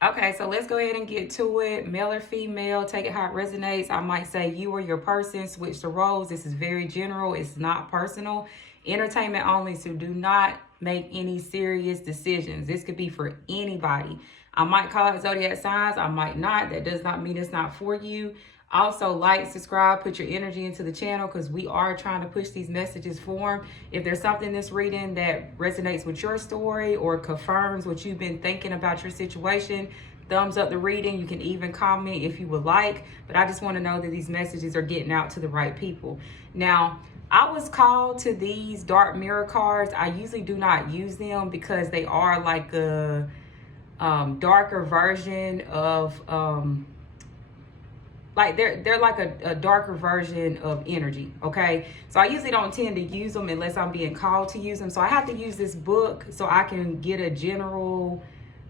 Okay, so let's go ahead and get to it. Male or female, take it how it resonates. I might say you or your person, switch the roles. This is very general, it's not personal. Entertainment only, so do not make any serious decisions. This could be for anybody. I might call it zodiac signs, I might not. That does not mean it's not for you. Also, like, subscribe, put your energy into the channel because we are trying to push these messages forward. If there's something in this reading that resonates with your story or confirms what you've been thinking about your situation, thumbs up the reading. You can even comment if you would like, but I just want to know that these messages are getting out to the right people. Now, I was called to these dark mirror cards. I usually do not use them because they are like a darker version of like they're like a darker version of energy. Okay, so I usually don't tend to use them unless I'm being called to use them. So I have to use this book so I can get a general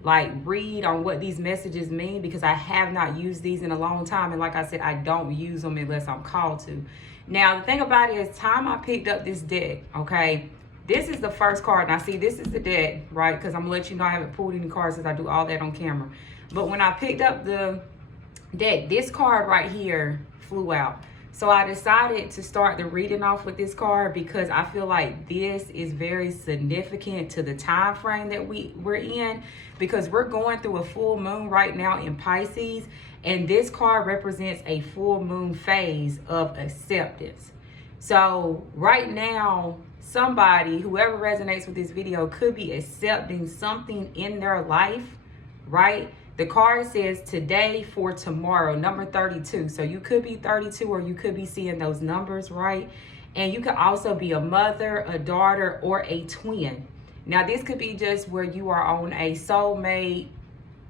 like read on what these messages mean, because I have not used these in a long time, and like I said, I don't use them unless I'm called to. Now the thing about it is, time I picked up this deck, okay, this is the first card. Now see, this is the deck, right? Because I'm gonna let you know I haven't pulled any cards since I do all that on camera. But when I picked up the deck, this card right here flew out. So I decided to start the reading off with this card because I feel like this is very significant to the time frame that we're in, because we're going through a full moon right now in Pisces, and this card represents a full moon phase of acceptance. So right now, somebody, whoever resonates with this video, could be accepting something in their life, right? The card says today for tomorrow, number 32. So you could be 32 or you could be seeing those numbers, right? And you could also be a mother, a daughter, or a twin. Now, this could be just where you are on a soulmate,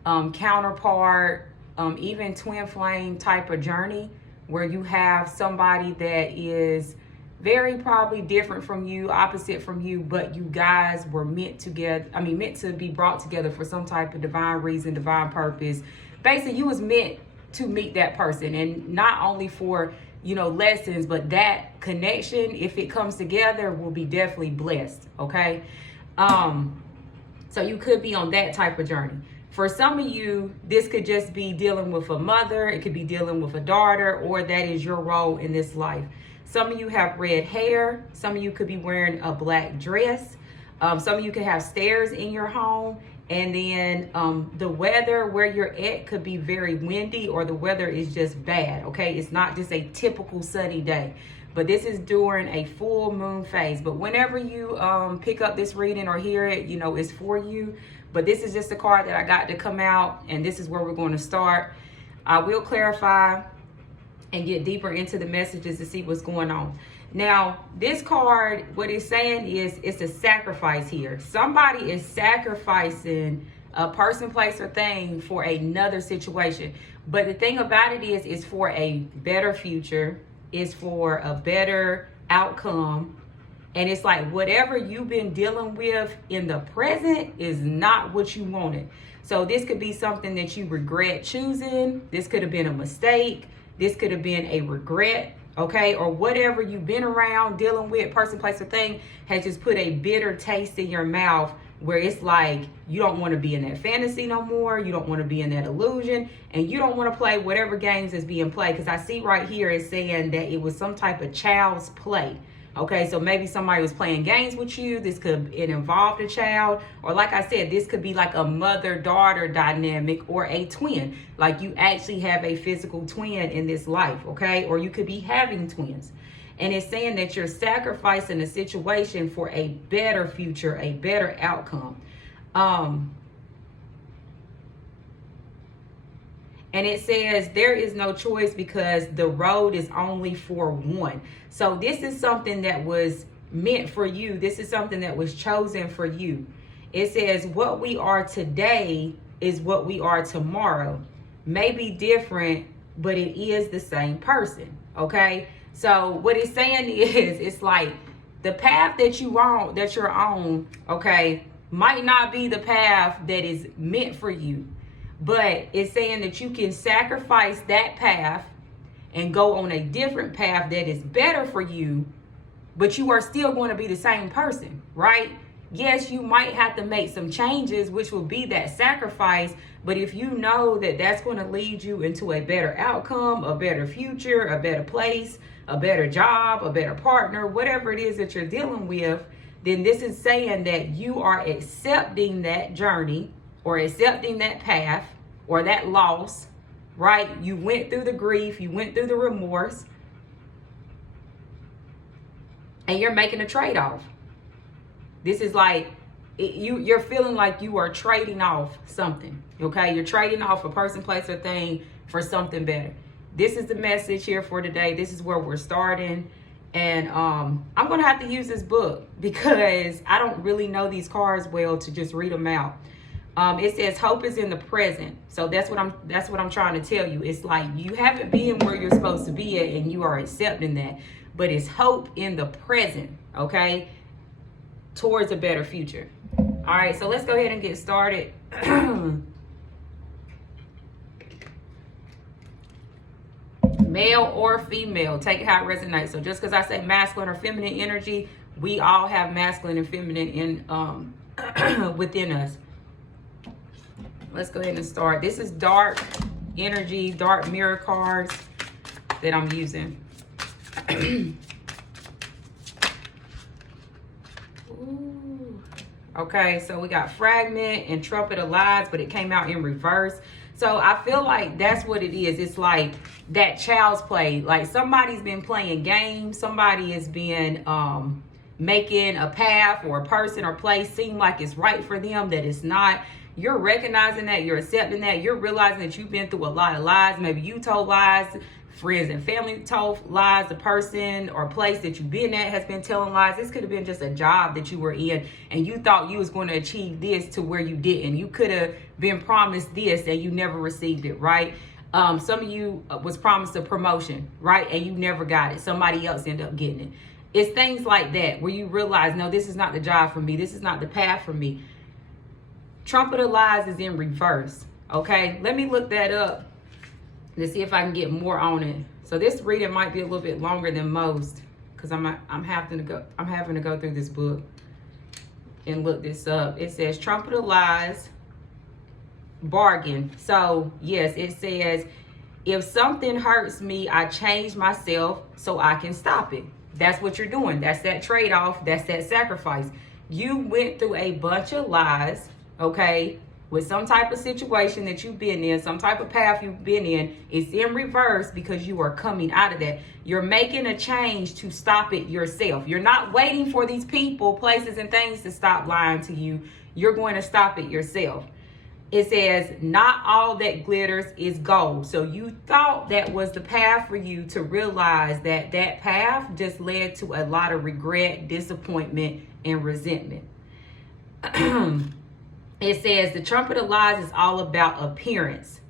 counterpart, even twin flame type of journey, where you have somebody that is very probably different from you, opposite from you, but you guys were meant to be brought together for some type of divine reason, divine purpose. Basically, you was meant to meet that person, and not only for, you know, lessons, but that connection, if it comes together, will be definitely blessed. Okay, so you could be on that type of journey. For some of you, this could just be dealing with a mother, it could be dealing with a daughter, or that is your role in this life. Some of you have red hair. Some of you could be wearing a black dress. Some of you could have stairs in your home. And then the weather where you're at could be very windy, or the weather is just bad, okay? It's not just a typical sunny day. But this is during a full moon phase. But whenever you pick up this reading or hear it, you know, it's for you. But this is just a card that I got to come out, and this is where we're going to start. I will clarify and get deeper into the messages to see what's going on. Now, this card, what it's saying is it's a sacrifice here. Somebody is sacrificing a person, place, or thing for another situation. But the thing about it is, it's for a better future. It's for a better outcome. And it's like whatever you've been dealing with in the present is not what you wanted. So this could be something that you regret choosing. This could have been a mistake. This could have been a regret, okay? Or whatever you've been around, dealing with, person, place, or thing, has just put a bitter taste in your mouth, where it's like you don't want to be in that fantasy no more. You don't want to be in that illusion. And you don't want to play whatever games is being played. Because I see right here it's saying that it was some type of child's play. Okay, so maybe somebody was playing games with you. This could involve a child. Or like I said, this could be like a mother-daughter dynamic, or a twin. Like you actually have a physical twin in this life, okay? Or you could be having twins. And it's saying that you're sacrificing a situation for a better future, a better outcome. And it says there is no choice because the road is only for one. So this is something that was meant for you. This is something that was chosen for you. It says what we are today is what we are tomorrow. May be different, but it is the same person. Okay. So what it's saying is, it's like the path that you're on, okay, might not be the path that is meant for you. But it's saying that you can sacrifice that path and go on a different path that is better for you, but you are still going to be the same person, right? Yes, you might have to make some changes, which will be that sacrifice. But if you know that that's going to lead you into a better outcome, a better future, a better place, a better job, a better partner, whatever it is that you're dealing with, then this is saying that you are accepting that journey or accepting that path or that loss, right? You went through the grief, you went through the remorse, and you're making a trade-off. This is like you're feeling like you are trading off something, okay? You're trading off a person, place, or thing for something better. This is the message here for today. This is where we're starting. And I'm going to have to use this book because I don't really know these cards well to just read them out. It says hope is in the present. So that's what I'm trying to tell you. It's like you haven't been where you're supposed to be at and you are accepting that. But it's hope in the present, okay? Towards a better future. All right, so let's go ahead and get started. Male or female, take it how it resonates. So just because I say masculine or feminine energy, we all have masculine and feminine in within us. Let's go ahead and start. This is dark energy, dark mirror cards that I'm using. Ooh. Okay, so we got Fragment and Trumpet of Lies, but it came out in reverse. So I feel like that's what it is. It's like that child's play. Like somebody's been playing games. Somebody has been making a path or a person or place seem like it's right for them, that it's not. You're recognizing that. You're accepting that. You're realizing that you've been through a lot of lies. Maybe you told lies. Friends and family told lies. The person or place that you've been at has been telling lies. This could have been just a job that you were in and you thought you was going to achieve this to where you didn't. You could have been promised this and you never received it, right? Some of you was promised a promotion, right? And you never got it. Somebody else ended up getting it. It's things like that where you realize, no, this is not the job for me. This is not the path for me. Trumpet of Lies is in reverse, okay? Let me look that up to see if I can get more on it. So this reading might be a little bit longer than most because I'm having to go through this book and look this up. It says Trumpet of Lies, bargain. So yes, it says if something hurts me, I change myself so I can stop it. That's what you're doing. That's that trade-off. That's that sacrifice. You went through a bunch of lies, okay, with some type of situation that you've been in, some type of path you've been in. It's in reverse because you are coming out of that. You're making a change to stop it yourself. You're not waiting for these people, places, and things to stop lying to you. You're going to stop it yourself. It says, not all that glitters is gold. So you thought that was the path for you to realize that that path just led to a lot of regret, disappointment, and resentment. It says the Trumpet of Lies is all about appearance.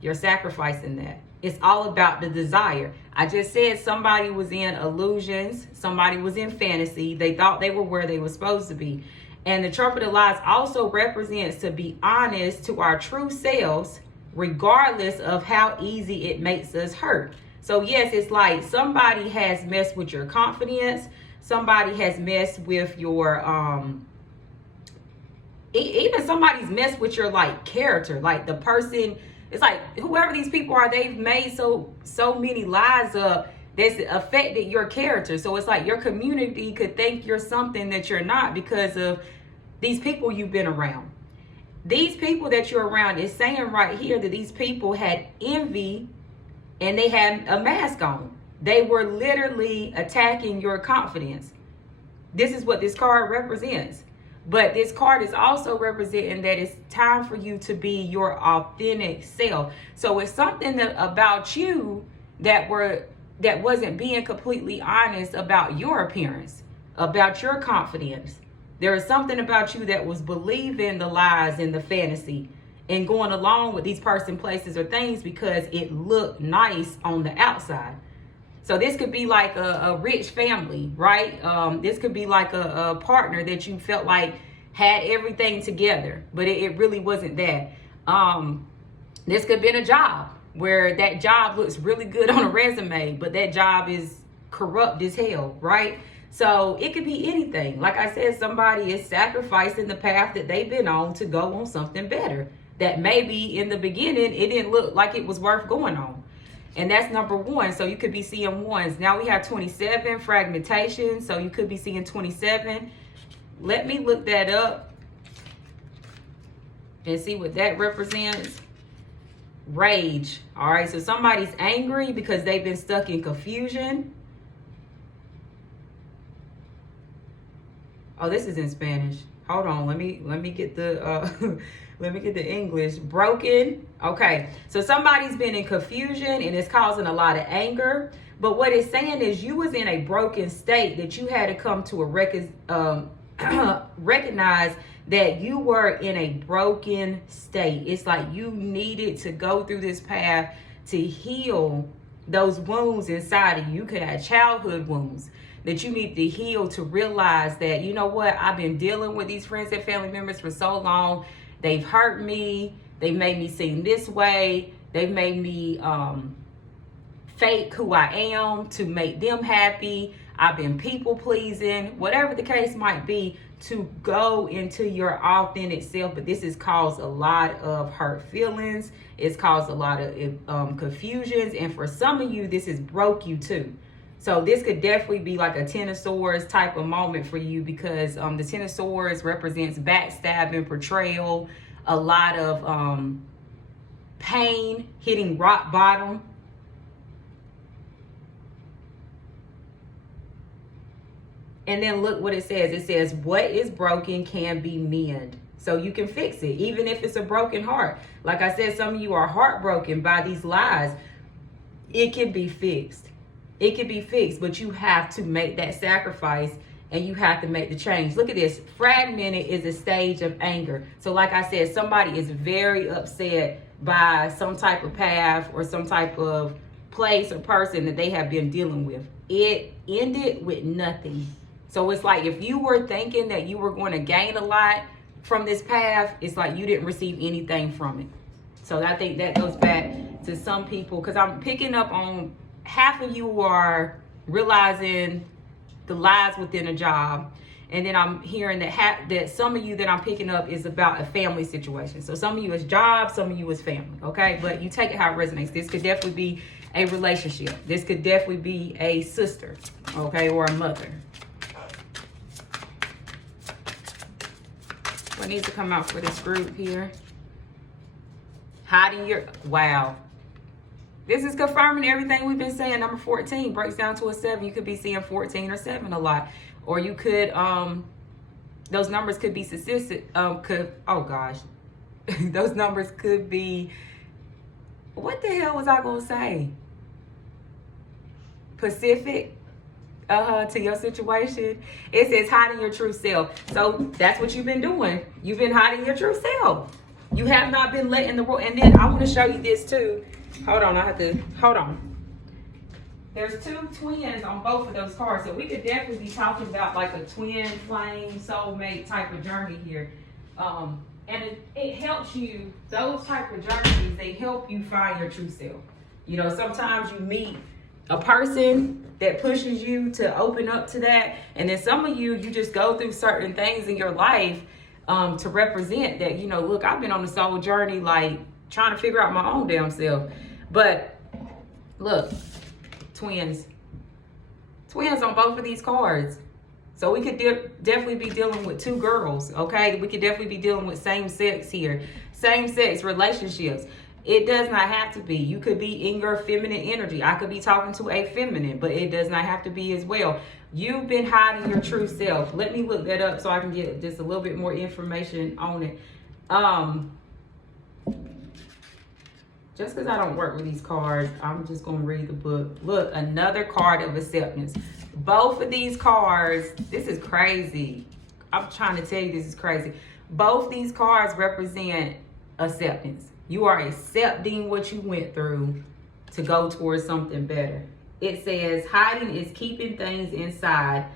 You're sacrificing that. It's all about the desire. I just said somebody was in illusions. Somebody was in fantasy. They thought they were where they were supposed to be. And the Trumpet of Lies also represents to be honest to our true selves, regardless of how easy it makes us hurt. So yes, it's like somebody has messed with your confidence. Somebody has messed with your, even somebody's messed with your like character. Like the person, it's like whoever these people are, they've made so many lies up that's affected your character. So it's like your community could think you're something that you're not because of these people you've been around. These people that you're around is saying right here that these people had envy and they had a mask on. They were literally attacking your confidence. This is what this card represents. But this card is also representing that it's time for you to be your authentic self. So it's something about you that wasn't being completely honest about your appearance, about your confidence. There is something about you that was believing the lies and the fantasy and going along with these person, places, or things because it looked nice on the outside. So this could be like a rich family, right? This could be like a partner that you felt like had everything together, but it really wasn't that. This could have been a job where that job looks really good on a resume, but that job is corrupt as hell, right? So it could be anything. Like I said, somebody is sacrificing the path that they've been on to go on something better. That maybe in the beginning, it didn't look like it was worth going on. And that's number one. So you could be seeing ones. Now we have 27, fragmentation. So you could be seeing 27. Let me look that up and see what that represents. Rage. All right, so somebody's angry because they've been stuck in confusion. Oh, this is in Spanish. Hold on, let me get the let me get the English. Broken. Okay, so somebody's been in confusion and it's causing a lot of anger. But what it's saying is you was in a broken state that you had to come to a recognize that you were in a broken state. It's like you needed to go through this path to heal those wounds inside of you. You could have childhood wounds that you need to heal to realize that, you know what, I've been dealing with these friends and family members for so long. They've hurt me. They've made me seem this way. They've made me fake who I am to make them happy. I've been people pleasing, whatever the case might be, to go into your authentic self. But this has caused a lot of hurt feelings. It's caused a lot of confusions. And for some of you, this has broke you too. So this could definitely be like a Ten of Swords type of moment for you, because the Ten of Swords represents backstabbing, betrayal, a lot of pain, hitting rock bottom. And then look what it says. It says, what is broken can be mended. So you can fix it, even if it's a broken heart. Like I said, some of you are heartbroken by these lies. It can be fixed. It can be fixed, but you have to make that sacrifice and you have to make the change. Look at this. Fragmented is a stage of anger. So like I said, somebody is very upset by some type of path or some type of place or person that they have been dealing with. It ended with nothing. So it's like if you were thinking that you were going to gain a lot from this path, it's like you didn't receive anything from it. So I think that goes back to some people, because I'm picking up on half of you are realizing the lies within a job. And then I'm hearing that some of you that I'm picking up is about a family situation. So some of you is job, some of you is family, okay? But you take it how it resonates. This could definitely be a relationship. This could definitely be a sister, okay, or a mother. What needs to come out for this group here? Hiding your, wow. This is confirming everything we've been saying. Number 14 breaks down to a 7. You could be seeing 14 or 7 a lot. Or you could, those numbers could be statistic, oh gosh. Those numbers could be, what the hell was I gonna say? Pacific to your situation. It says hiding your true self. So that's what you've been doing. You've been hiding your true self. You have not been letting the world. And then I want to show you this too. Hold on, I have to, hold on. There's 2 twins on both of those cards. So we could definitely be talking about like a twin flame soulmate type of journey here. And it helps you, those type of journeys, they help you find your true self. You know, sometimes you meet a person that pushes you to open up to that. And then some of you, you just go through certain things in your life to represent that, you know, look, I've been on a soul journey, like trying to figure out my own damn self. But look, twins on both of these cards. So we could definitely be dealing with 2 girls, okay? We could definitely be dealing with same sex here. Same sex relationships. It does not have to be. You could be in your feminine energy. I could be talking to a feminine, but it does not have to be as well. You've been hiding your true self. Let me look that up so I can get just a little bit more information on it. Just because I don't work with these cards, I'm just going to read the book. Look, another card of acceptance. Both of these cards, this is crazy. I'm trying to tell you this is crazy. Both these cards represent acceptance. You are accepting what you went through to go towards something better. It says hiding is keeping things inside.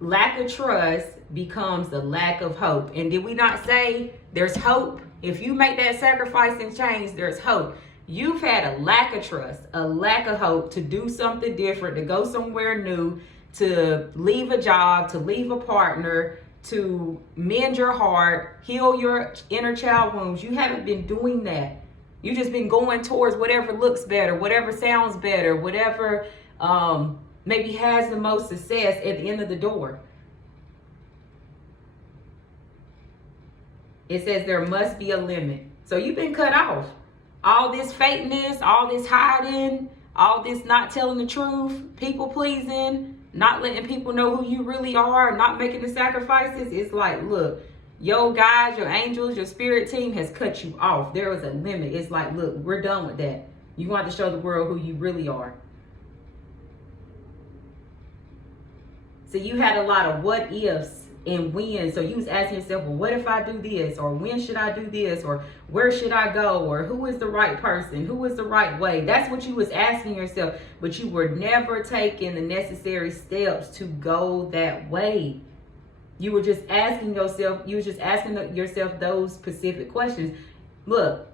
Lack of trust becomes the lack of hope. And did we not say there's hope? If you make that sacrifice and change, there's hope. You've had a lack of trust, a lack of hope to do something different, to go somewhere new, to leave a job, to leave a partner, to mend your heart, heal your inner child wounds. You haven't been doing that. You've just been going towards whatever looks better, whatever sounds better, whatever maybe has the most success at the end of the door. It says there must be a limit. So you've been cut off. All this fakeness, all this hiding, all this not telling the truth, people pleasing, not letting people know who you really are, not making the sacrifices. It's like, look, your guides, your angels, your spirit team has cut you off. There is a limit. It's like, look, we're done with that. You want to show the world who you really are. So you had a lot of what ifs and when. So you was asking yourself, well, what if I do this? Or when should I do this? Or where should I go? Or who is the right person? Who is the right way? That's what you was asking yourself, but you were never taking the necessary steps to go that way. You were just asking yourself, those specific questions. Look,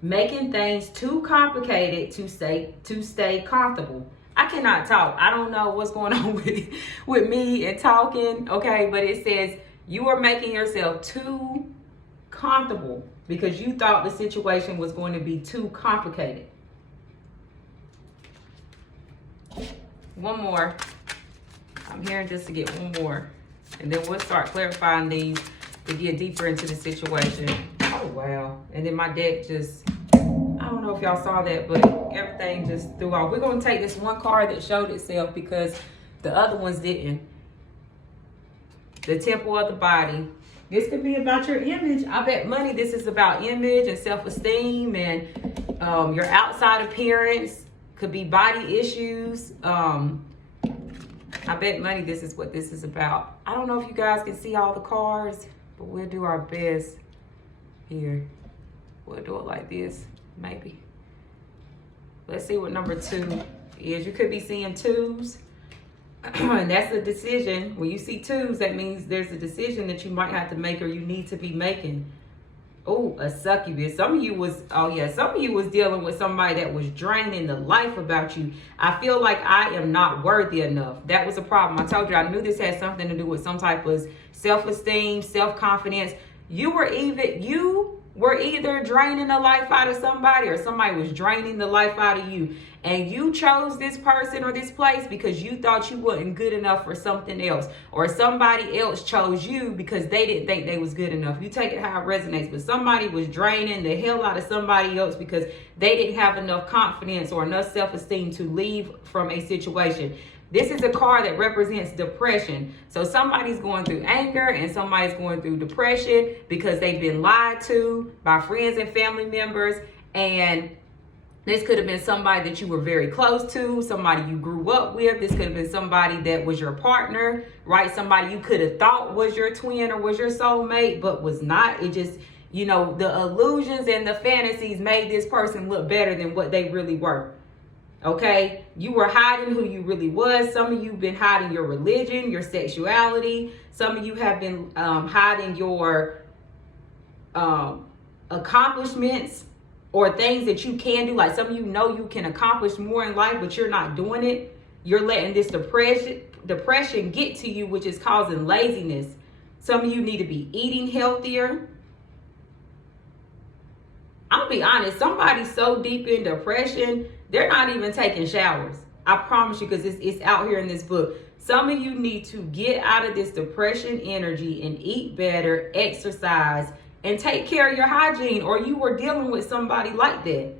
making things too complicated to stay comfortable. I cannot talk. I don't know what's going on with me and talking, okay? But it says you are making yourself too comfortable because you thought the situation was going to be too complicated. One more. I'm here just to get one more. And then we'll start clarifying these to get deeper into the situation. Oh, wow. And then my deck just... I don't know if y'all saw that, but everything just threw off. We're going to take this one card that showed itself because the other ones didn't. The temple of the body. This could be about your image. I bet money this is about image and self-esteem and your outside appearance. Could be body issues. I bet money this is what this is about. I don't know if you guys can see all the cards, but we'll do our best here. We'll do it like this. Maybe. Let's see what number 2 is. You could be seeing 2s. And that's a decision. When you see 2s, that means there's a decision that you might have to make or you need to be making. Oh, a succubus. Some of you was dealing with somebody that was draining the life about you. I feel like I am not worthy enough. That was a problem. I told you, I knew this had something to do with some type of self-esteem, self-confidence. You were either draining the life out of somebody or somebody was draining the life out of you. And you chose this person or this place because you thought you wasn't good enough for something else. Or somebody else chose you because they didn't think they was good enough. You take it how it resonates. But somebody was draining the hell out of somebody else because they didn't have enough confidence or enough self-esteem to leave from a situation. This is a card that represents depression. So somebody's going through anger and somebody's going through depression because they've been lied to by friends and family members. And this could have been somebody that you were very close to, somebody you grew up with. This could have been somebody that was your partner, right? Somebody you could have thought was your twin or was your soulmate, but was not. It just, the illusions and the fantasies made this person look better than what they really were. Okay, you were hiding who you really was. Some of you have been hiding your religion, your sexuality. Some of you have been hiding your accomplishments or things that you can do. Like some of you know you can accomplish more in life, but you're not doing it. You're letting this depression get to you, which is causing laziness. Some of you need to be eating healthier. I'll be honest, somebody's so deep in depression, they're not even taking showers. I promise you, because it's out here in this book. Some of you need to get out of this depression energy and eat better, exercise, and take care of your hygiene, or you were dealing with somebody like that.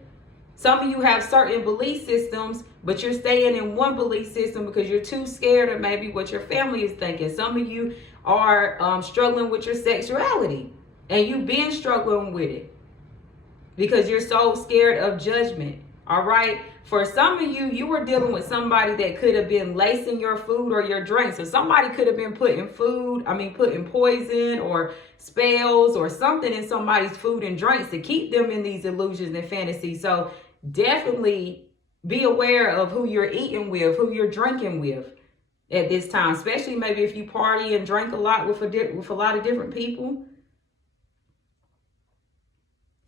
Some of you have certain belief systems, but you're staying in one belief system because you're too scared of maybe what your family is thinking. Some of you are struggling with your sexuality, and you've been struggling with it because you're so scared of judgment. All right. For some of you, you were dealing with somebody that could have been lacing your food or your drink. So somebody could have been putting poison or spells or something in somebody's food and drinks to keep them in these illusions and fantasies. So definitely be aware of who you're eating with, who you're drinking with at this time, especially maybe if you party and drink a lot with a lot of different people.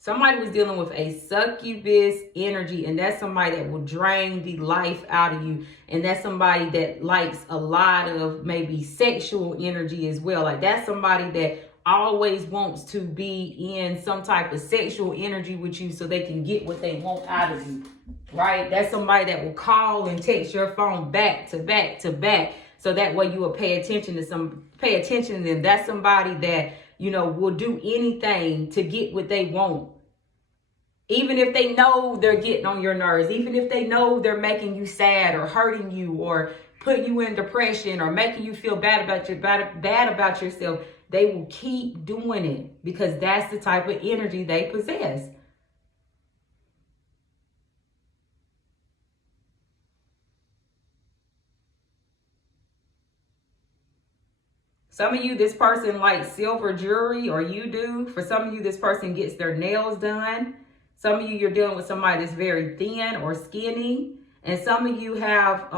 Somebody was dealing with a succubus energy, and that's somebody that will drain the life out of you. And that's somebody that likes a lot of maybe sexual energy as well. Like that's somebody that always wants to be in some type of sexual energy with you so they can get what they want out of you, right? That's somebody that will call and text your phone back to back to back. So that way you will pay attention to them. That's somebody that, you know, will do anything to get what they want. Even if they know they're getting on your nerves, even if they know they're making you sad or hurting you or putting you in depression or making you feel bad about yourself, they will keep doing it because that's the type of energy they possess. Some of you, this person likes silver jewelry, or you do. For some of you, this person gets their nails done. Some of you, you're dealing with somebody that's very thin or skinny. And some of you have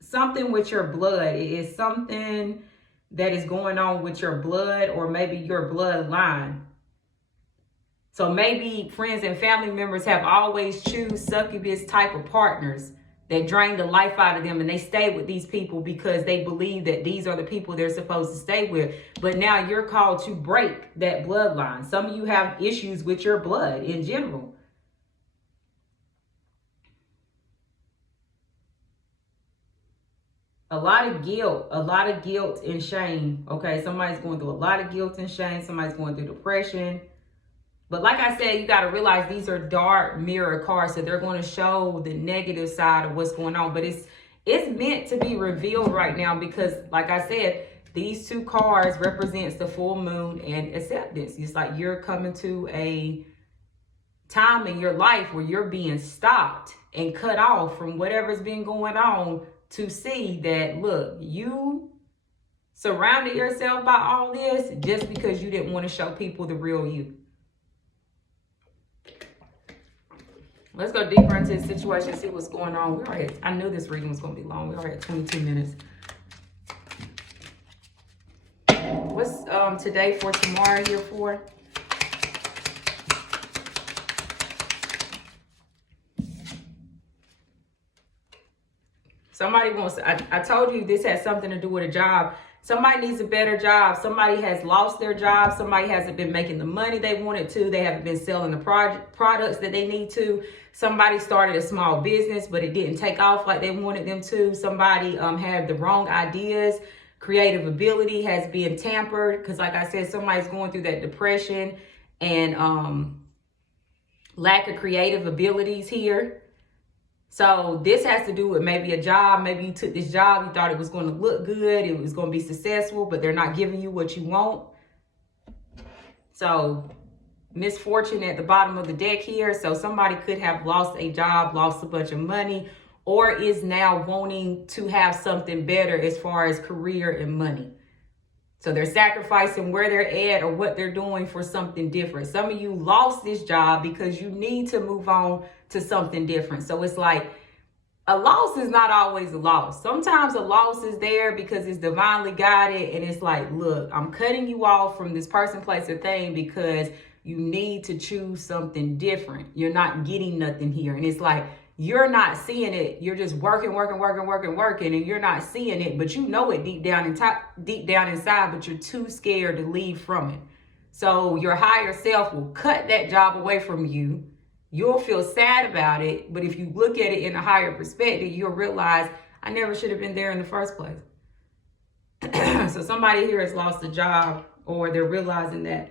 something with your blood. It is something that is going on with your blood or maybe your bloodline. So maybe friends and family members have always choose succubus type of partners that drain the life out of them, and they stay with these people because they believe that these are the people they're supposed to stay with. But now you're called to break that bloodline. Some of you have issues with your blood in general. A lot of guilt and shame. Okay, somebody's going through a lot of guilt and shame. Somebody's going through depression. But like I said, you got to realize these are dark mirror cards, so they're going to show the negative side of what's going on. But it's meant to be revealed right now because, like I said, these two cards represents the full moon and acceptance. It's like you're coming to a time in your life where you're being stopped and cut off from whatever's been going on to see that, look, you surrounded yourself by all this just because you didn't want to show people the real you. Let's go deeper into the situation, see what's going on. I knew this reading was going to be long. We already at 22 minutes. What's today for tomorrow here for? Somebody wants, I told you this has something to do with a job. Somebody needs a better job. Somebody has lost their job. Somebody hasn't been making the money they wanted to. They haven't been selling the products that they need to. Somebody started a small business, but it didn't take off like they wanted them to. Somebody had the wrong ideas. Creative ability has been tampered. Because like I said, somebody's going through that depression and lack of creative abilities here. So this has to do with maybe a job. Maybe you took this job, you thought it was going to look good, it was going to be successful, but they're not giving you what you want. So misfortune at the bottom of the deck here. So somebody could have lost a job, lost a bunch of money, or is now wanting to have something better as far as career and money. So they're sacrificing where they're at or what they're doing for something different. Some of you lost this job because you need to move on to something different. So it's like a loss is not always a loss. Sometimes a loss is there because it's divinely guided. And it's like, look, I'm cutting you off from this person, place, or thing because you need to choose something different. You're not getting nothing here. And it's like, you're not seeing it. You're just working, and you're not seeing it, but you know it deep down inside, but you're too scared to leave from it. So your higher self will cut that job away from you. You'll feel sad about it, but if you look at it in a higher perspective, you'll realize I never should have been there in the first place. So somebody here has lost a job, or they're realizing that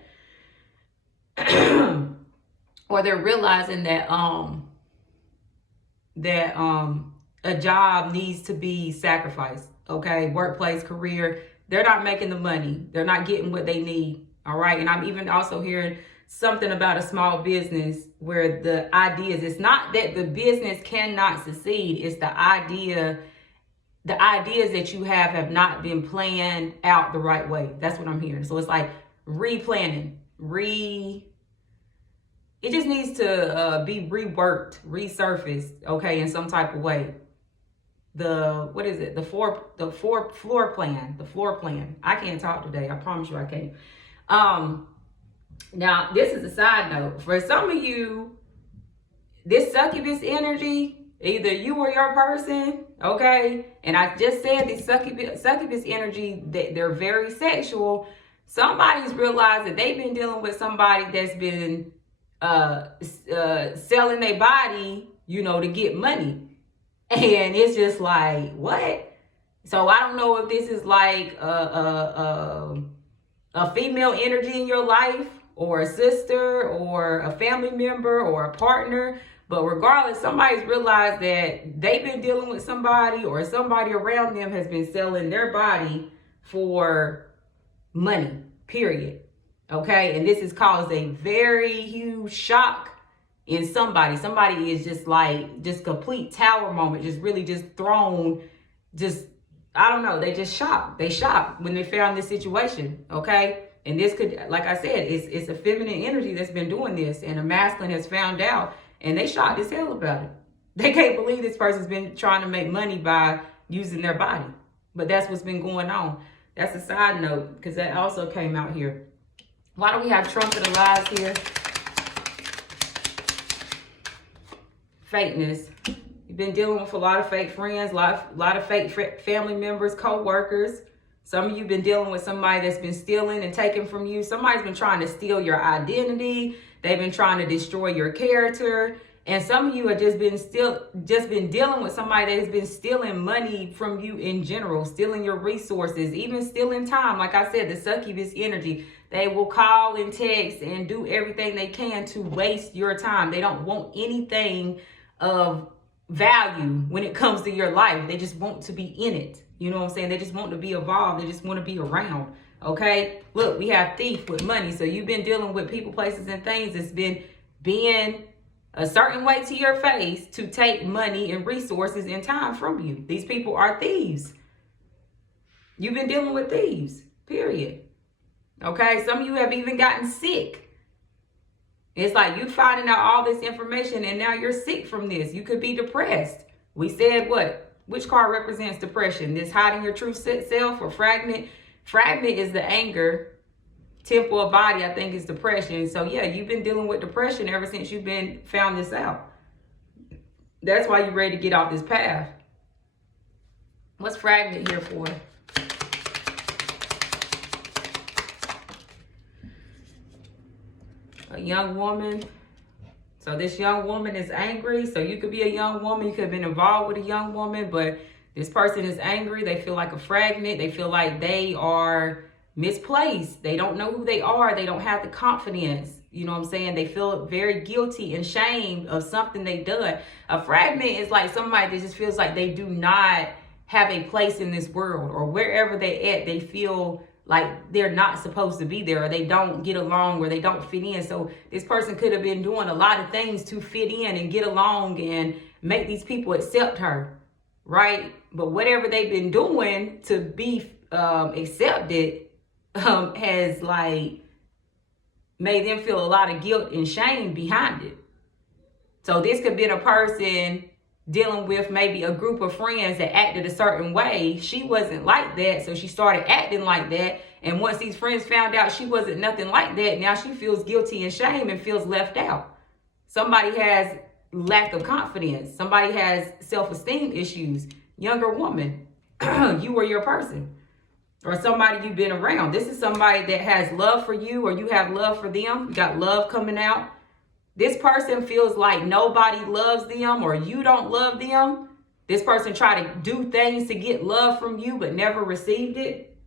a job needs to be sacrificed. Okay, workplace, career, they're not making the money, they're not getting what they need. All right, and I'm even also hearing something about a small business where the idea is, it's not that the business cannot succeed, it's the ideas that you have not been planned out the right way. That's what I'm hearing. So it's like replanning, it just needs to be reworked, resurfaced, okay, in some type of way. The floor plan. I can't talk today. I promise you I can't. Now, this is a side note. For some of you, this succubus energy, either you or your person, okay? And I just said this succubus energy, they're very sexual. Somebody's realized that they've been dealing with somebody that's been selling their body, to get money. And it's just like, what? So I don't know if this is like a female energy in your life, or a sister, or a family member, or a partner. But regardless, somebody's realized that they've been dealing with somebody, or somebody around them has been selling their body for money, period. Okay, and this has caused a very huge shock in somebody. Somebody is just complete tower moment, just really just thrown, I don't know, they just shocked. They shocked when they found this situation, okay? And this could, like I said, it's a feminine energy that's been doing this, and a masculine has found out, and they shocked as hell about it. They can't believe this person's been trying to make money by using their body. But that's what's been going on. That's a side note, because that also came out here. Why do we have Trumpet of Lies here? Fakeness. You've been dealing with a lot of fake friends, a lot of fake family members, co-workers. Some of you have been dealing with somebody that's been stealing and taking from you. Somebody's been trying to steal your identity. They've been trying to destroy your character. And some of you have just been dealing with somebody that has been stealing money from you in general, stealing your resources, even stealing time. Like I said, the succubus energy. They will call and text and do everything they can to waste your time. They don't want anything of value when it comes to your life. They just want to be in it. You know what I'm saying? They just want to be involved. They just want to be around. Okay? Look, we have thief with money. So you've been dealing with people, places, and things that's been being a certain way to your face to take money and resources and time from you. These people are thieves. You've been dealing with thieves, period. Okay? Some of you have even gotten sick. It's like you finding out all this information and now you're sick from this. You could be depressed. We said what? Which card represents depression? This hiding your true self, or fragment? Fragment is the anger. Temple of body, I think, is depression. So yeah, you've been dealing with depression ever since you've found this out. That's why you're ready to get off this path. What's fragment here for? A young woman. So this young woman is angry. So you could be a young woman. You could have been involved with a young woman, but this person is angry. They feel like a fragment. They feel like they are misplaced. They don't know who they are. They don't have the confidence. You know what I'm saying? They feel very guilty and shamed of something they've done. A fragment is like somebody that just feels like they do not have a place in this world, or wherever they at, they feel like they're not supposed to be there, or they don't get along, or they don't fit in. So this person could have been doing a lot of things to fit in and get along and make these people accept her, right? But whatever they've been doing to be accepted has like made them feel a lot of guilt and shame behind it. So this could be a person dealing with maybe a group of friends that acted a certain way. She wasn't like that, so she started acting like that. And once these friends found out she wasn't nothing like that, now she feels guilty and shame and feels left out. Somebody has lack of confidence. Somebody has self-esteem issues. Younger woman, you or your person, or somebody you've been around. This is somebody that has love for you, or you have love for them. You got love coming out. This person feels like nobody loves them, or you don't love them. This person tried to do things to get love from you, but never received it.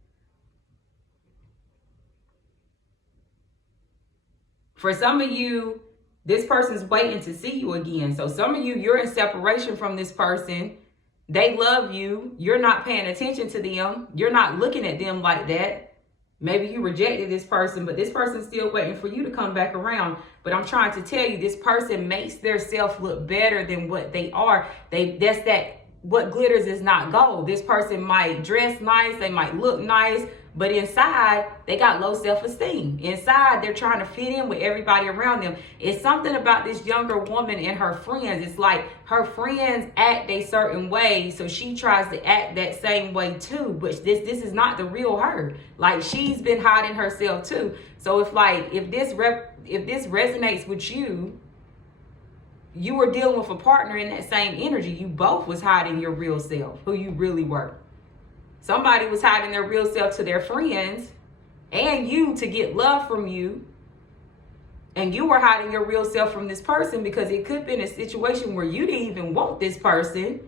For some of you, this person's waiting to see you again. So some of you, you're in separation from this person. They love you. You're not paying attention to them. You're not looking at them like that. Maybe you rejected this person, but this person's still waiting for you to come back around. But I'm trying to tell you, this person makes their self look better than what they are. What glitters is not gold. This person might dress nice. They might look nice, but inside they got low self-esteem. Inside they're trying to fit in with everybody around them. It's something about this younger woman and her friends. It's like her friends act a certain way, so she tries to act that same way too, but this is not the real her. Like, she's been hiding herself too. So if this resonates with you, you were dealing with a partner in that same energy. You both was hiding your real self, who you really were. Somebody was hiding their real self to their friends and you to get love from you. And you were hiding your real self from this person because it could have been a situation where you didn't even want this person.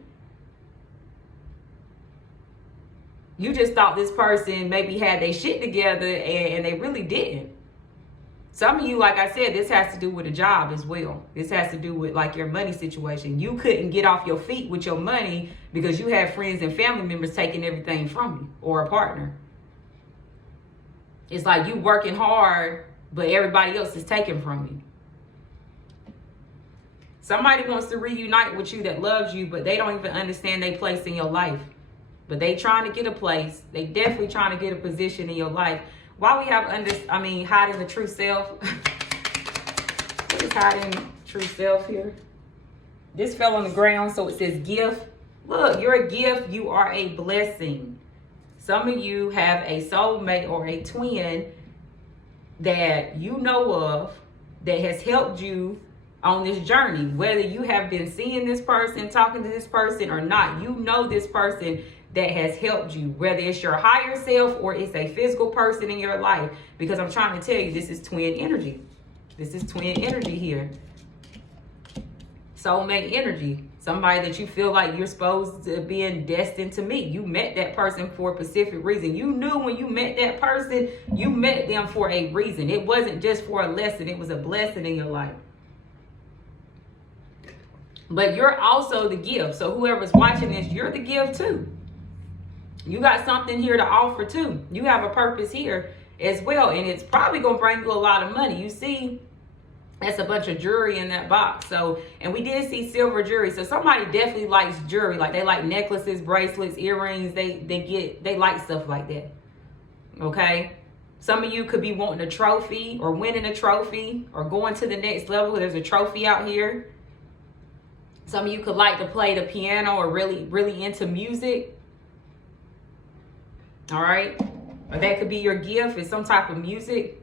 You just thought this person maybe had their shit together and they really didn't. Some of you, like I said, this has to do with a job as well. This has to do with like your money situation. You couldn't get off your feet with your money because you had friends and family members taking everything from you, or a partner. It's like you working hard, but everybody else is taking from you. Somebody wants to reunite with you that loves you, but they don't even understand their place in your life. But they trying to get a place. They definitely trying to get a position in your life. Why we have hiding the true self? What is hiding true self here? This fell on the ground, so it says gift. Look, you're a gift. You are a blessing. Some of you have a soulmate or a twin that you know of that has helped you on this journey. Whether you have been seeing this person, talking to this person or not, you know this person that has helped you, whether it's your higher self or it's a physical person in your life. Because I'm trying to tell you, this is twin energy. This is twin energy here. Soulmate energy. Somebody that you feel like you're supposed to be destined to meet. You met that person for a specific reason. You knew when you met that person, you met them for a reason. It wasn't just for a lesson. It was a blessing in your life. But you're also the gift. So whoever's watching this, you're the gift too. You got something here to offer too. You have a purpose here as well. And it's probably going to bring you a lot of money. You see, that's a bunch of jewelry in that box. So, and we did see silver jewelry. So somebody definitely likes jewelry. Like they like necklaces, bracelets, earrings. They like stuff like that. Okay. Some of you could be wanting a trophy or winning a trophy or going to the next level. There's a trophy out here. Some of you could like to play the piano or really into music. All right. Or that could be your gift, is some type of music.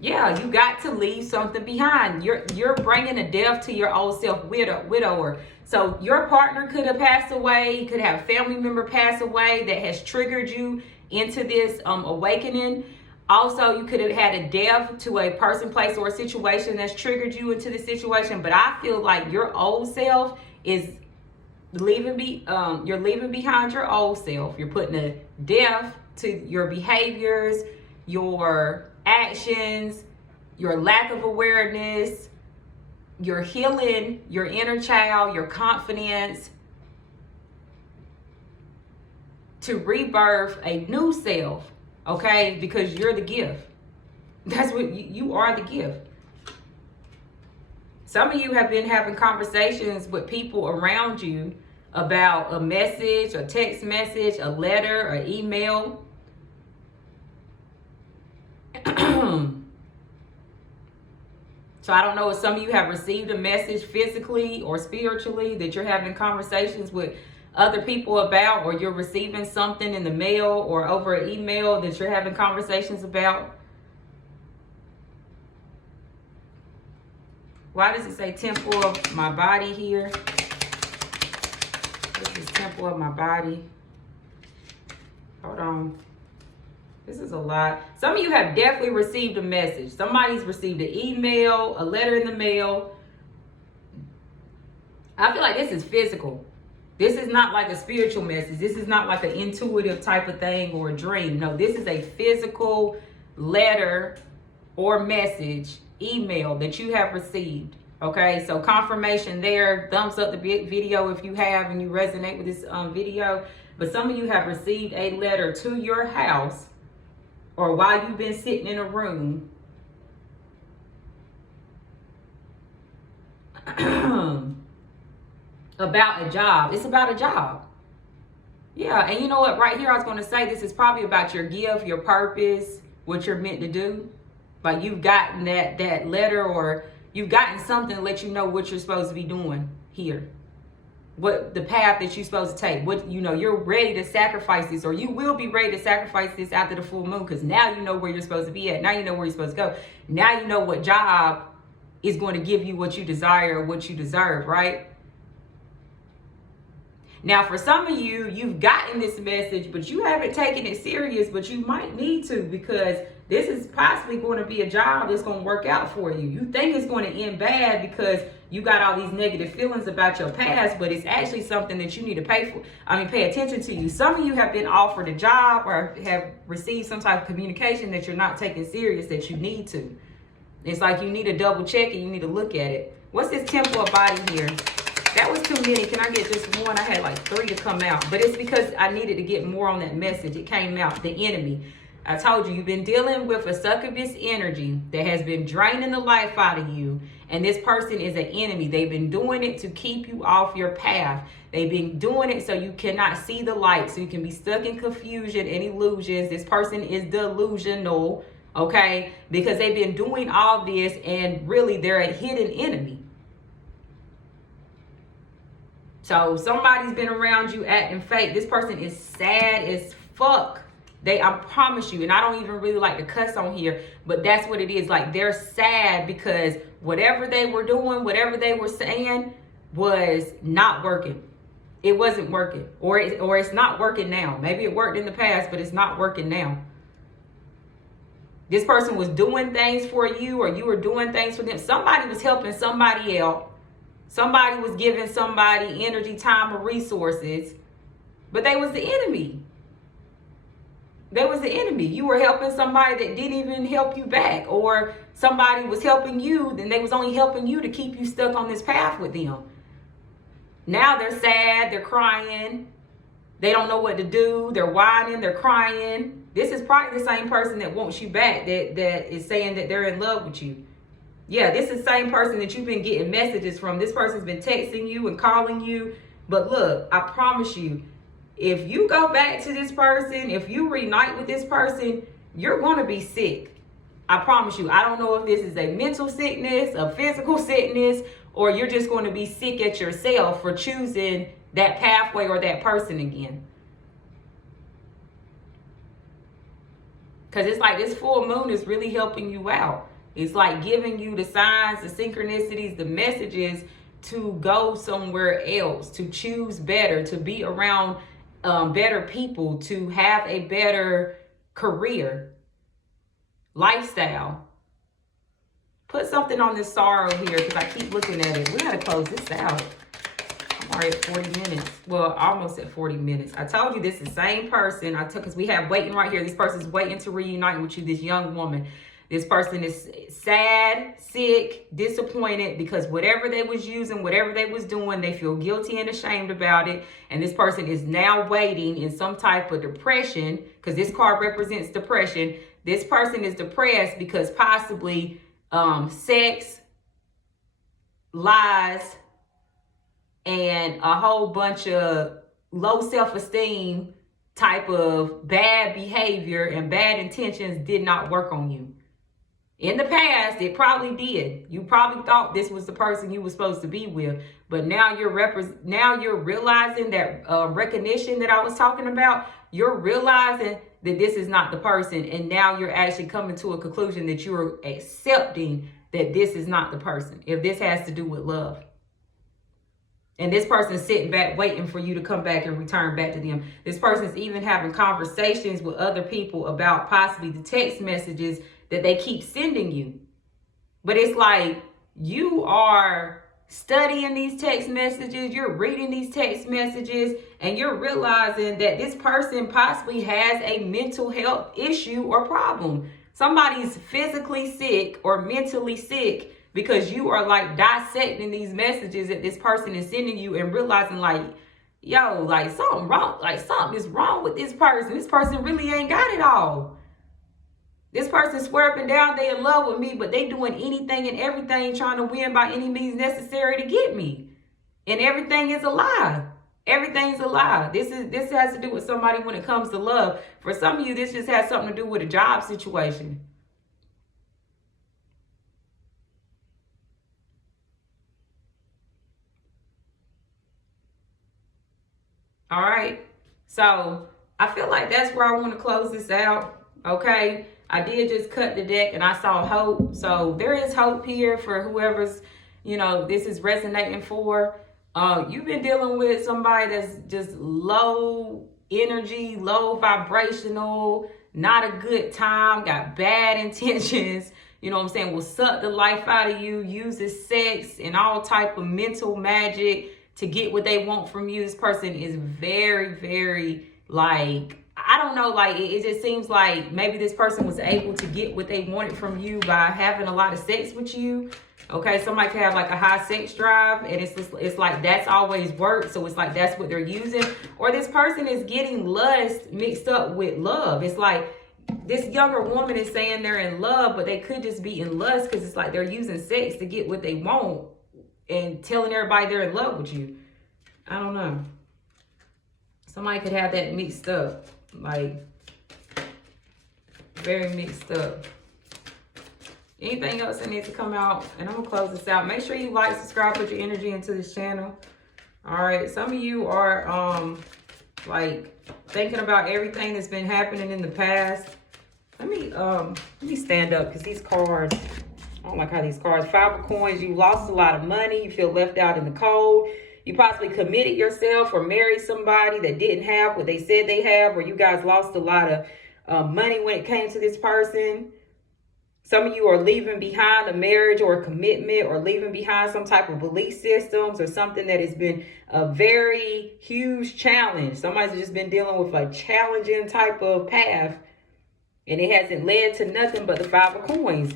Yeah, you got to leave something behind. You're bringing a death to your old self, widower. So your partner could have passed away, could have a family member pass away that has triggered you into this awakening. Also, you could have had a death to a person, place, or a situation that's triggered you into the situation. But I feel like your old self is you're leaving behind your old self. You're putting a death to your behaviors, your actions, your lack of awareness. You're healing your inner child, your confidence, to rebirth a new self. Okay, because you're the gift. That's what you are, the gift. Some of you have been having conversations with people around you about a message, a text message, a letter, or email. So I don't know if some of you have received a message physically or spiritually that you're having conversations with other people about, or you're receiving something in the mail or over an email that you're having conversations about. Why does it say temple of my body here? This is temple of my body. Hold on. This is a lot. Some of you have definitely received a message. Somebody's received an email, a letter in the mail. I feel like this is physical. This is not like a spiritual message. This is not like an intuitive type of thing or a dream. No, this is a physical letter or message, email that you have received. Okay, so confirmation there. Thumbs up the video if you have and you resonate with this video. But some of you have received a letter to your house, or while you've been sitting in a room. About a job. It's about a job. Yeah, and you know what? Right here, I was going to say this is probably about your gift, your purpose, what you're meant to do. Like you've gotten that letter, or you've gotten something to let you know what you're supposed to be doing here. What the path that you're supposed to take. What, you know, you're ready to sacrifice this, or you will be ready to sacrifice this after the full moon, because now you know where you're supposed to be at. Now you know where you're supposed to go. Now you know what job is going to give you what you desire, what you deserve, right? Now, for some of you, you've gotten this message, but you haven't taken it serious, but you might need to, because this is possibly going to be a job that's going to work out for you. You think it's going to end bad because you got all these negative feelings about your past, but it's actually something that you need to pay attention to. You. Some of you have been offered a job or have received some type of communication that you're not taking serious, that you need to. It's like you need to double check it. You need to look at it. What's this temple of body here? That was too many. Can I get just one? I had like 3 to come out. But it's because I needed to get more on that message. It came out. The enemy. I told you, you've been dealing with a succubus energy that has been draining the life out of you. And this person is an enemy. They've been doing it to keep you off your path. They've been doing it so you cannot see the light. So you can be stuck in confusion and illusions. This person is delusional. Okay? Because they've been doing all this, and really they're a hidden enemy. So somebody's been around you acting fake. This person is sad as fuck. I promise you, and I don't even really like to cuss on here, but that's what it is. Like, they're sad because whatever they were doing, whatever they were saying was not working. It wasn't working, or it's not working now. Maybe it worked in the past, but it's not working now. This person was doing things for you, or you were doing things for them. Somebody was helping somebody else. Somebody was giving somebody energy, time, or resources, but they was the enemy. They was the enemy. You were helping somebody that didn't even help you back, or somebody was helping you, then they was only helping you to keep you stuck on this path with them. Now they're sad, they're crying, they don't know what to do, they're whining, they're crying. This is probably the same person that wants you back, that is saying that they're in love with you. Yeah, this is the same person that you've been getting messages from. This person's been texting you and calling you. But look, I promise you, if you go back to this person, if you reunite with this person, you're going to be sick. I promise you. I don't know if this is a mental sickness, a physical sickness, or you're just going to be sick at yourself for choosing that pathway or that person again. Because it's like this full moon is really helping you out. It's like giving you the signs, the synchronicities, the messages to go somewhere else, to choose better, to be around better people, to have a better career, lifestyle. Put something on this sorrow here, because I keep looking at it. We got to close this out. I'm already at 40 minutes. Well, almost at 40 minutes. I told you this is the same person. Because we have waiting right here. This person's waiting to reunite with you, this young woman. This person is sad, sick, disappointed, because whatever they was using, whatever they was doing, they feel guilty and ashamed about it. And this person is now waiting in some type of depression, because this card represents depression. This person is depressed because possibly sex, lies, and a whole bunch of low self-esteem type of bad behavior and bad intentions did not work on you. In the past, it probably did. You probably thought this was the person you were supposed to be with, but now you're realizing that recognition that I was talking about. You're realizing that this is not the person, and now you're actually coming to a conclusion that you're accepting that this is not the person. If this has to do with love, and this person's sitting back waiting for you to come back and return back to them. This person's even having conversations with other people about possibly the text messages that they keep sending you. But it's like you are studying these text messages, you're reading these text messages, and you're realizing that this person possibly has a mental health issue or problem. Somebody's physically sick or mentally sick, because you are like dissecting these messages that this person is sending you and realizing like, yo, like something wrong, like something is wrong with this person. This person really ain't got it all. This person swear up and down they in love with me, but they doing anything and everything trying to win by any means necessary to get me. And everything is a lie. Everything's a lie. This has to do with somebody when it comes to love. For some of you, this just has something to do with a job situation. All right. So I feel like that's where I want to close this out. Okay. I did just cut the deck and I saw hope. So there is hope here for whoever's, this is resonating for. You've been dealing with somebody that's just low energy, low vibrational, not a good time, got bad intentions, you know what I'm saying, will suck the life out of you, uses sex and all type of mental magic to get what they want from you. This person is very, very, like, I don't know, like, it just seems like maybe this person was able to get what they wanted from you by having a lot of sex with you. Okay, somebody can have like a high sex drive, and it's like that's always worked, so it's like that's what they're using. Or this person is getting lust mixed up with love. It's like this younger woman is saying they're in love, but they could just be in lust because it's like they're using sex to get what they want and telling everybody they're in love with you. I don't know. Somebody could have that mixed up, like very mixed up. Anything else that needs to come out? And I'm going to close this out. Make sure you like, subscribe, put your energy into this channel. All right. Some of you are, like, thinking about everything that's been happening in the past. Let me stand up because these cards, I don't like how these cards. 5 of coins, you lost a lot of money. You feel left out in the cold. You possibly committed yourself or married somebody that didn't have what they said they have, or you guys lost a lot of money when it came to this person. Some of you are leaving behind a marriage or a commitment, or leaving behind some type of belief systems or something that has been a very huge challenge. Somebody's just been dealing with a challenging type of path, and it hasn't led to nothing but the 5 of coins.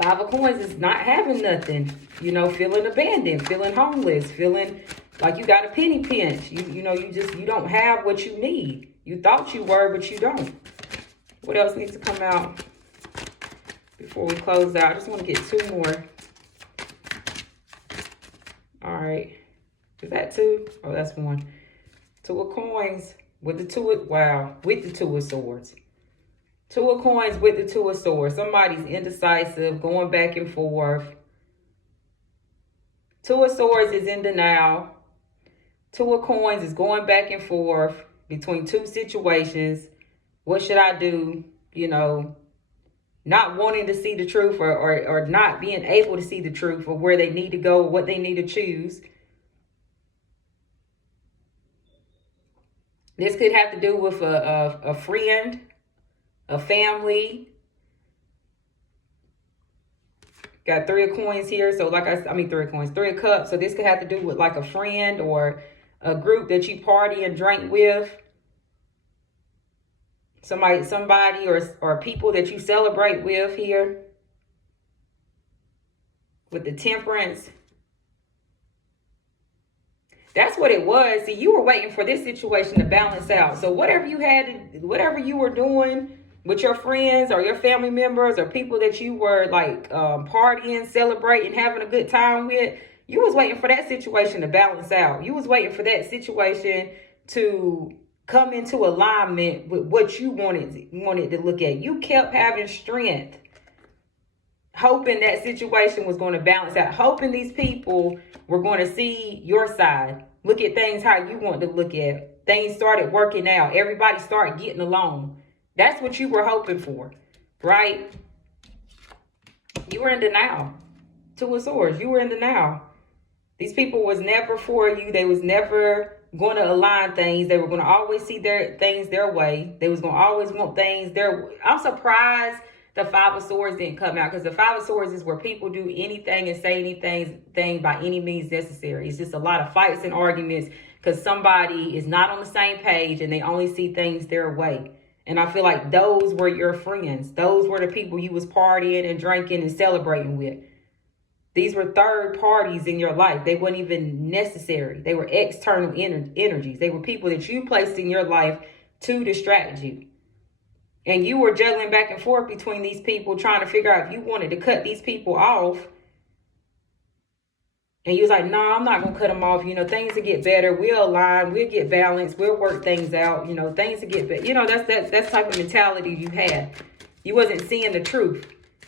5 of coins is not having nothing, feeling abandoned, feeling homeless, feeling like you got a penny pinch. You don't have what you need. You thought you were, but you don't. What else needs to come out before we close out? I just want to get 2 more. All right. Is that 2? Oh, that's 1. 2 of coins with the 2 of, wow, with the 2 of swords. 2 of coins with the 2 of swords. Somebody's indecisive, going back and forth. 2 of swords is in denial. 2 of coins is going back and forth between 2 situations. What should I do? Not wanting to see the truth, or not being able to see the truth, or where they need to go, what they need to choose. This could have to do with a friend, a family. Got 3 of coins here. So like 3 of coins, 3 of cups. So this could have to do with like a friend or a group that you party and drink with. Somebody or people that you celebrate with here. With the temperance. That's what it was. See, you were waiting for this situation to balance out. So whatever you were doing with your friends or your family members or people that you were like partying, celebrating, having a good time with, you was waiting for that situation to balance out. You was waiting for that situation to come into alignment with what you wanted to look at. You kept having strength, hoping that situation was going to balance out, hoping these people were going to see your side, look at things how you want to look at. Things started working out. Everybody started getting along. That's what you were hoping for, right? You were in denial. 2 of swords, you were in denial. These people was never for you. They was never going to align things. They were going to always see things their way. They was going to always want things their way. I'm surprised the 5 of swords didn't come out, because the 5 of swords is where people do anything and say anything by any means necessary. It's just a lot of fights and arguments because somebody is not on the same page and they only see things their way. And I feel like those were your friends. Those were the people you was partying and drinking and celebrating with. These were third parties in your life. They weren't even necessary. They were external energies. They were people that you placed in your life to distract you. And you were juggling back and forth between these people, trying to figure out if you wanted to cut these people off And you was like, no, I'm not going to cut them off. You know, things will get better. We'll align. We'll get balanced. We'll work things out. You know, things will get better. You know, that's type of mentality you had. You wasn't seeing the truth.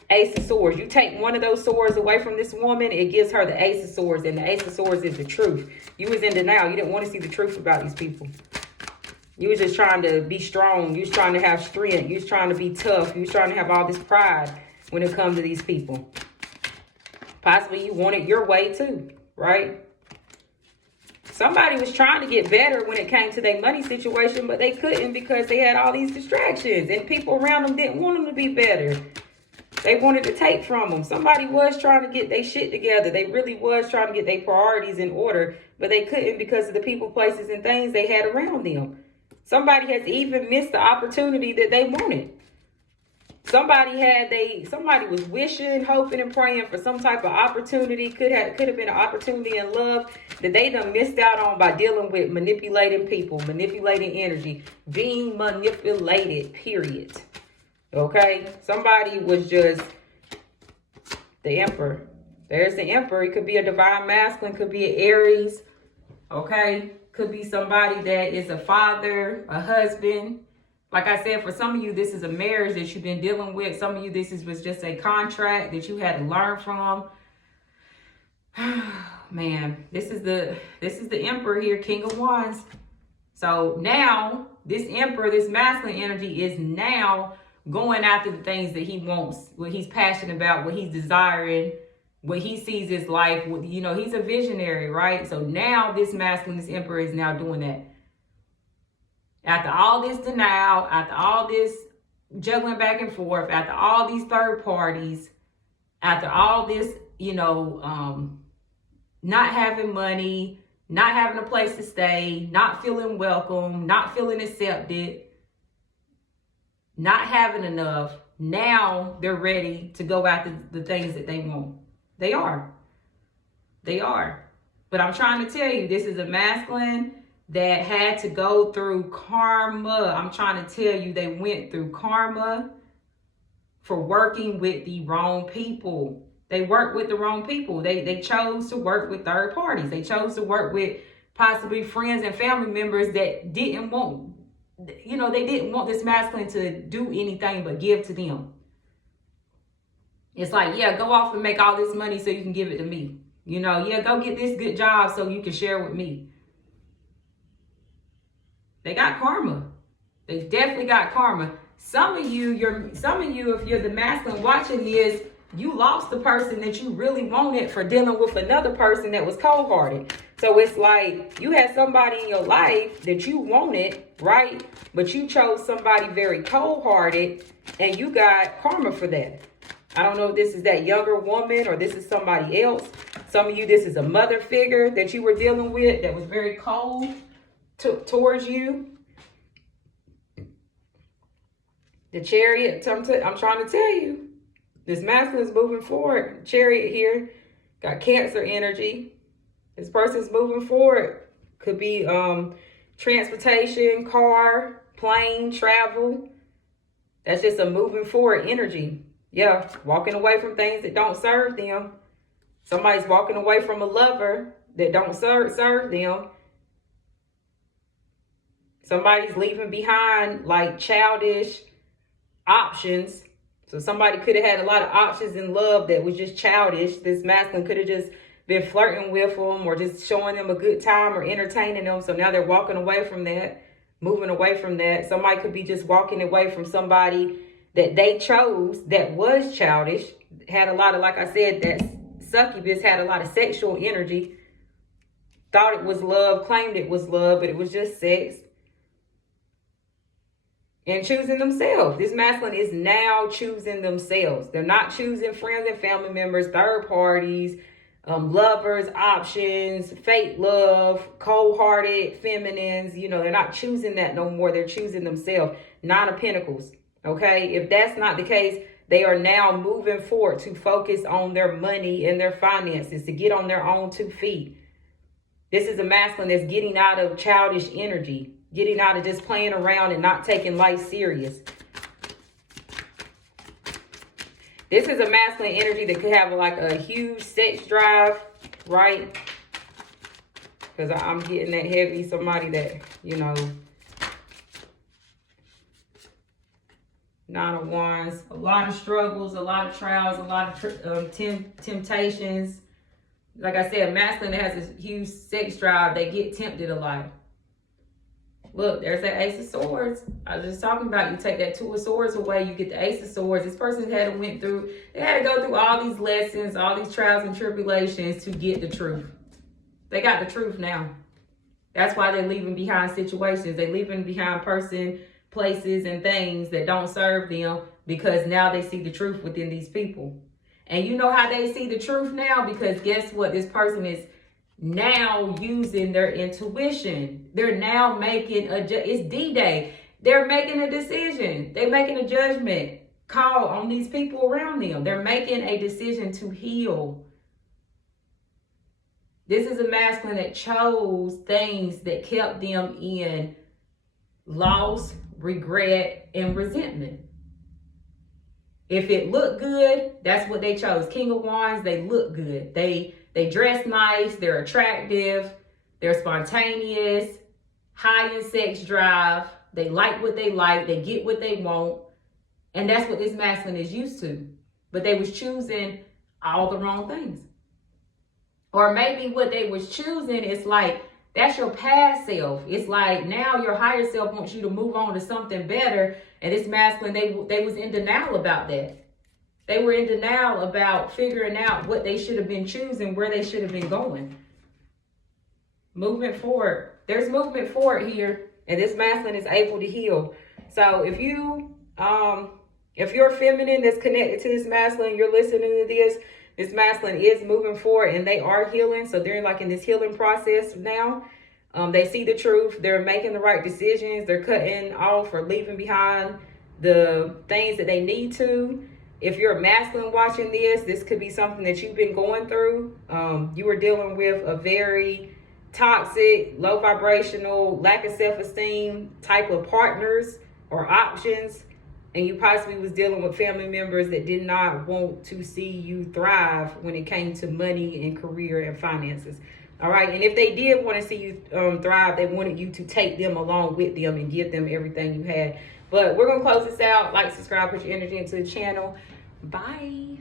Ace of Swords. You take one of those swords away from this woman, it gives her the Ace of Swords. And the Ace of Swords is the truth. You was in denial. You didn't want to see the truth about these people. You was just trying to be strong. You was trying to have strength. You was trying to be tough. You was trying to have all this pride when it comes to these people. Possibly you wanted your way too, right? Somebody was trying to get better when it came to their money situation, but they couldn't because they had all these distractions and people around them didn't want them to be better. They wanted to take from them. Somebody was trying to get their shit together. They really was trying to get their priorities in order, but they couldn't because of the people, places, and things they had around them. Somebody has even missed the opportunity that they wanted. Somebody was wishing, hoping, and praying for some type of opportunity. Could have been an opportunity in love that they done missed out on by dealing with manipulating people, manipulating energy, being manipulated, period. Okay? Somebody was just the Emperor. There's the Emperor. It could be a divine masculine, could be an Aries. Okay? Could be somebody that is a father, a husband. Like I said, for some of you, this is a marriage that you've been dealing with. Some of you, was just a contract that you had to learn from. Man, this is the Emperor here, King of Wands. So now this Emperor, this masculine energy is now going after the things that he wants, what he's passionate about, what he's desiring, what he sees his life. You know, he's a visionary, right? So now this masculine, this Emperor is now doing that. After all this denial, after all this juggling back and forth, after all these third parties, after all this, you know, not having money, not having a place to stay, not feeling welcome, not feeling accepted, not having enough, now they're ready to go after the things that they want. They are. They are. But I'm trying to tell you, this is a masculine that had to go through karma. I'm trying to tell you, they went through karma for working with the wrong people. They worked with the wrong people. They chose to work with third parties. They chose to work with possibly friends and family members that didn't want, you know, they didn't want this masculine to do anything but give to them. It's like, yeah, go off and make all this money so you can give it to me. You know, yeah, go get this good job so you can share with me. They got karma. They definitely got karma. Some of you, if you're the masculine watching this, you lost the person that you really wanted for dealing with another person that was cold-hearted. So it's like you had somebody in your life that you wanted, right? But you chose somebody very cold-hearted and you got karma for that. I don't know if this is that younger woman or this is somebody else. Some of you, this is a mother figure that you were dealing with that was very cold towards you. The Chariot, I'm trying to tell you, this masculine is moving forward. Chariot here got Cancer energy. This person's moving forward. Could be transportation, car, plane, travel. That's just a moving forward energy. Yeah, walking away from things that don't serve them. Somebody's walking away from a lover that don't serve them. Somebody's leaving behind like childish options. So somebody could have had a lot of options in love that was just childish. This masculine could have just been flirting with them or just showing them a good time or entertaining them. So now they're walking away from that, moving away from that. Somebody could be just walking away from somebody that they chose that was childish. Had a lot of, like I said, that succubus had a lot of sexual energy. Thought it was love, claimed it was love, but it was just sex. And choosing themselves. This masculine is now choosing themselves. They're not choosing friends and family members, third parties, lovers, options, fake love, cold-hearted, feminines. You know, they're not choosing that no more. They're choosing themselves. Nine of Pentacles. Okay? If that's not the case, they are now moving forward to focus on their money and their finances, to get on their own 2 feet. This is a masculine that's getting out of childish energy. Getting out of just playing around and not taking life serious. This is a masculine energy that could have like a huge sex drive. right? Because I'm getting that heavy, somebody that, you know, Nine of Wands, a lot of struggles, a lot of trials, a lot of temptations. Like I said, masculine that has a huge sex drive, they get tempted a lot. Look, there's that Ace of Swords. I was just talking about, you take that Two of Swords away, you get the Ace of Swords. This person they had to go through all these lessons, all these trials and tribulations to get the truth. They got the truth now. That's why they're leaving behind situations. They're leaving behind places, and things that don't serve them, because now they see the truth within these people. And you know how they see the truth now? Because guess what? This person is now using their intuition. They're now making it's D-Day. They're making a decision. They're making a judgment call on these people around them. They're making a decision to heal. This is a masculine that chose things that kept them in loss, regret, and resentment. If it looked good, that's what they chose. King of Wands, they look good. They dress nice, they're attractive, they're spontaneous, high in sex drive, they like what they like, they get what they want. And that's what this masculine is used to. But they was choosing all the wrong things. Or maybe what they was choosing is like, that's your past self. It's like now your higher self wants you to move on to something better. And this masculine, they was in denial about that. They were in denial about figuring out what they should have been choosing, where they should have been going. Movement forward. There's movement forward here, and this masculine is able to heal. So if you're feminine that's connected to this masculine, you're listening to this masculine is moving forward and they are healing. So they're like in this healing process now. They see the truth. They're making the right decisions. They're cutting off or leaving behind the things that they need to. If you're a masculine watching this could be something that you've been going through. You were dealing with a very toxic, low vibrational, lack of self-esteem type of partners or options. And you possibly was dealing with family members that did not want to see you thrive when it came to money and career and finances. All right. And if they did want to see you thrive, they wanted you to take them along with them and give them everything you had. But we're going to close this out. Like, subscribe, put your energy into the channel. Bye.